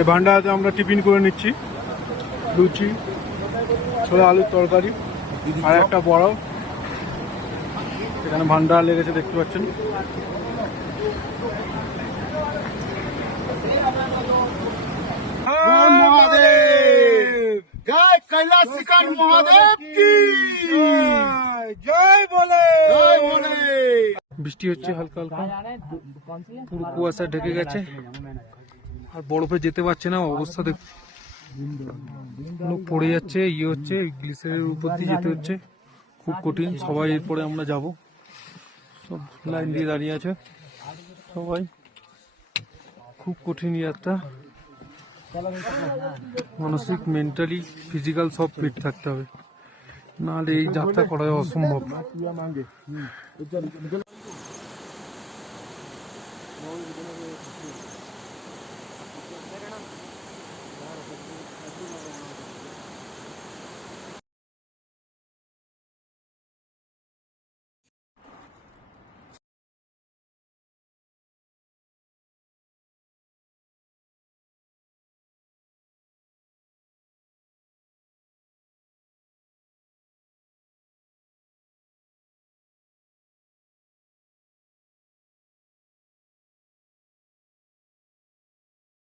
এই ভান্ডারাতে আমরা টিফিন করে নিচ্ছি, লুচি, ছোলা আলুর তরকারি আর একটা বড়। এখানে ভান্ডারা লেগেছে দেখতে পাচ্ছেন। জয় কৈলাস শিকার মহাদেব কি জয় বলে। জয় বলে। বৃষ্টি হচ্ছে হালকা হালকা, পুরো কুয়াশা ঢেকে গেছে আর বরফে যেতে পারছে না। অবস্থা দেখ, লোক পড়ে যাচ্ছে, ইয়ে হচ্ছে, গ্লিসারের উপর দিয়ে যেতে হচ্ছে, খুব কঠিন। সবাই এরপরে আমরা যাব, সব লাইন দিয়ে দাঁড়িয়ে আছে সবাই। খুব কঠিন যাত্রা, মানসিক, মেন্টালি, ফিজিক্যাল সব ফিট থাকতে হবে, নাহলে এই যাত্রা করা অসম্ভব।